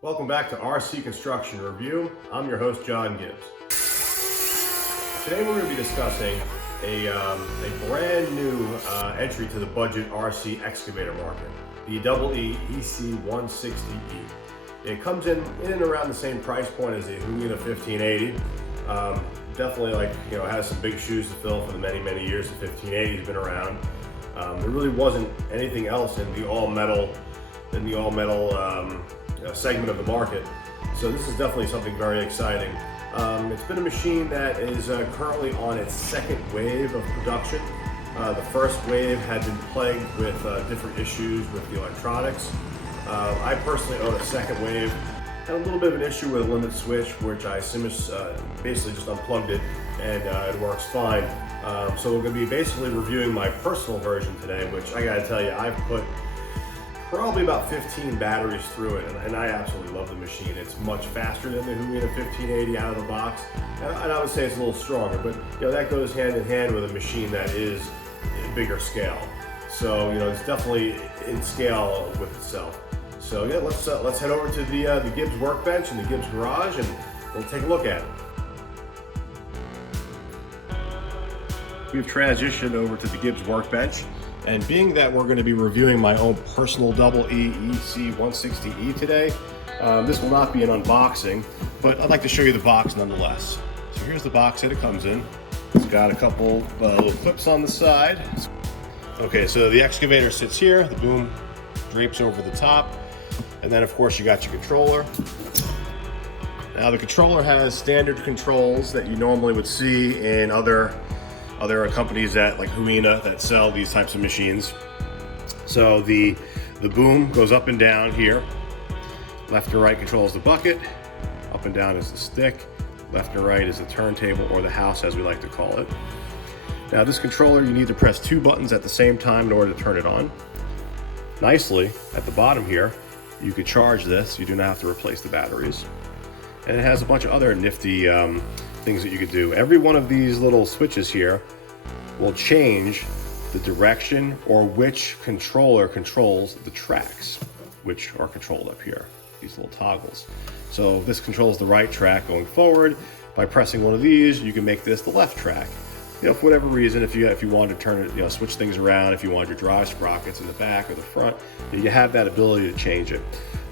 Welcome back to RC Construction Review. I'm your host, John Gibbs. Today we're going to be discussing a brand new entry to the budget RC excavator market, the Double E EC160E. It comes in and around the same price point as the Huina 1580. Definitely, has some big shoes to fill for the many years the 1580 has been around. There really wasn't anything else in the all metal segment of the market, so this is definitely something very exciting. It's been a machine that is currently on its second wave of production. The first wave had been plagued with different issues with the electronics. I personally own a second wave. Had a little bit of an issue with a limit switch, which I basically just unplugged it, and it works fine. So we're going to be basically reviewing my personal version today, which I gotta tell you, I've put probably about 15 batteries through it, and I absolutely love the machine. It's much faster than the Huina 1580 out of the box, and I would say it's a little stronger, but that goes hand in hand with a machine that is bigger scale. So it's definitely in scale with itself. So yeah, let's head over to the Gibbs workbench and the Gibbs garage, and we'll take a look at it. We've transitioned over to the Gibbs workbench. And being that we're going to be reviewing my own personal Double E EC160E today, this will not be an unboxing, but I'd like to show you the box nonetheless. So here's the box that it comes in. It's got a couple little clips on the side. Okay, so the excavator sits here, the boom drapes over the top, and then of course you got your controller. Now the controller has standard controls that you normally would see in other companies like Huina that sell these types of machines. So the boom goes up and down here. Left and right controls the bucket. Up and down is the stick. Left and right is the turntable, or the house as we like to call it. Now this controller, you need to press two buttons at the same time in order to turn it on. Nicely, at the bottom here, you could charge this. You do not have to replace the batteries. And it has a bunch of other nifty things that you could do. Every one of these little switches here will change the direction or which controller controls the tracks, which are controlled up here, these little toggles. So if this controls the right track going forward, by pressing one of these, you can make this the left track. For whatever reason, if you want to turn it, switch things around, if you want your drive sprockets in the back or the front, you have that ability to change it.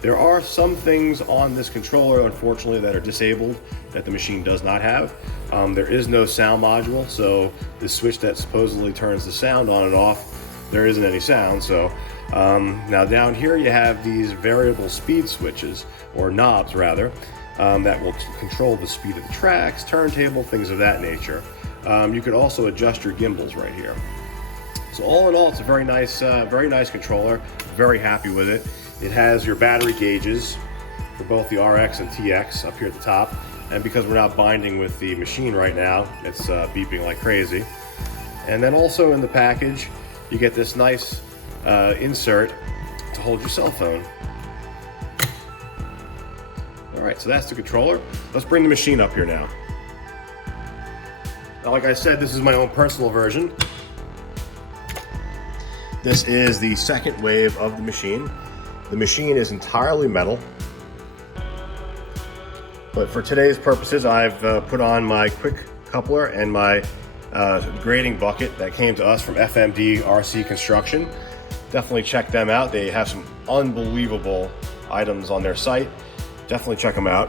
There are some things on this controller, unfortunately, that are disabled that the machine does not have. There is no sound module, so the switch that supposedly turns the sound on and off, there isn't any sound. So now down here you have these variable speed switches, or knobs rather, that will control the speed of the tracks, turntable, things of that nature. You could also adjust your gimbals right here. So all in all, it's a very nice controller. Very happy with it. It has your battery gauges for both the RX and TX up here at the top. And because we're not binding with the machine right now, it's beeping like crazy. And then also in the package, you get this nice insert to hold your cell phone. All right, so that's the controller. Let's bring the machine up here now. Now, like I said, this is my own personal version. This is the second wave of the machine. The machine is entirely metal, but for today's purposes, I've put on my quick coupler and my grading bucket that came to us from FMD RC Construction. Definitely check them out. They have some unbelievable items on their site. Definitely check them out.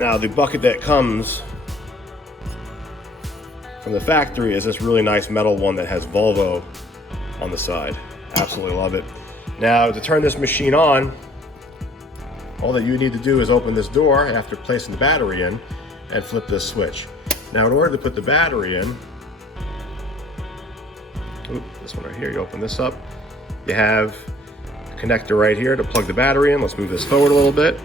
Now, the bucket that comes from the factory is this really nice metal one that has Volvo on the side. Absolutely love it. Now, to turn this machine on, all that you need to do is open this door after placing the battery in and flip this switch. Now, in order to put the battery in, this one right here, you open this up, you have a connector right here to plug the battery in. Let's move this forward a little bit.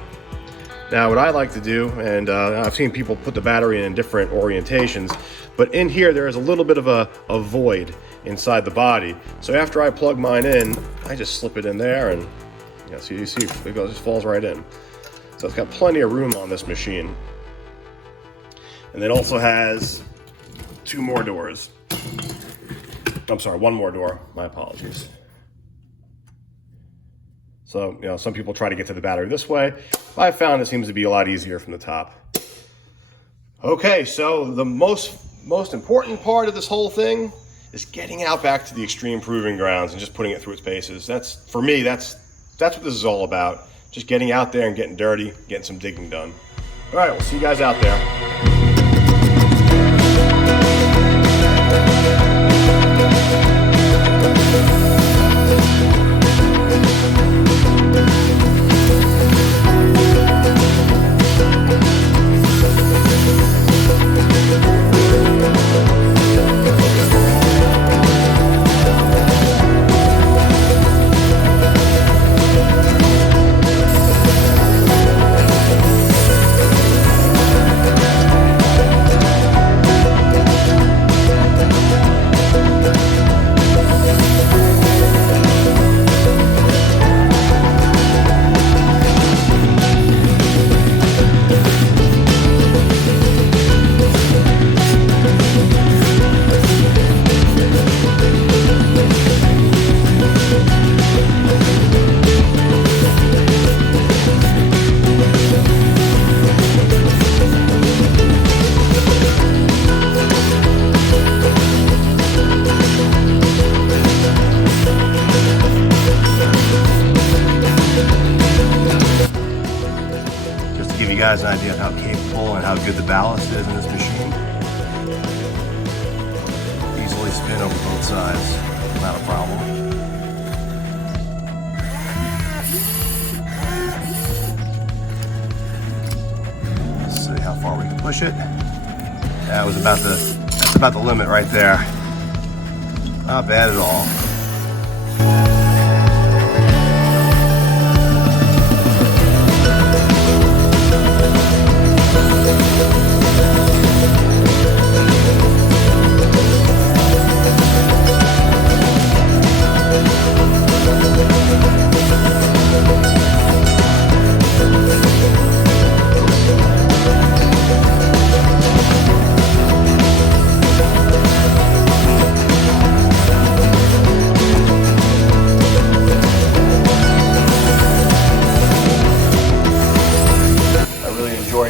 Now, what I like to do, and I've seen people put the battery in different orientations, but in here there is a little bit of a void inside the body. So after I plug mine in, I just slip it in there, and so you see it just falls right in. So it's got plenty of room on this machine. And it also has two more doors. I'm sorry, one more door. My apologies. So, you know, some people try to get to the battery this way. I found it seems to be a lot easier from the top. Okay, so the most important part of this whole thing is getting out back to the extreme proving grounds and just putting it through its paces. That's, for me, that's what this is all about. Just getting out there and getting dirty, getting some digging done. All right, we'll see you guys out there. Give you guys an idea of how capable and how good the ballast is in this machine. Easily spin over both sides, not a problem. Let's see how far we can push it. That was that's about the limit right there. Not bad at all.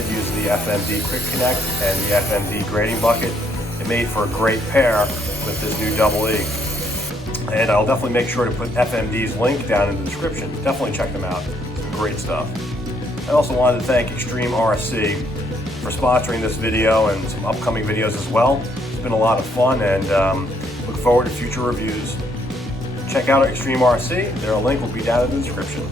Using the FMD Quick Connect and the FMD grading bucket. It made for a great pair with this new Double E. And I'll definitely make sure to put FMD's link down in the description. Definitely check them out. Some great stuff. I also wanted to thank XtreemRC for sponsoring this video and some upcoming videos as well. It's been a lot of fun, and look forward to future reviews. Check out XtreemRC. Their link will be down in the description.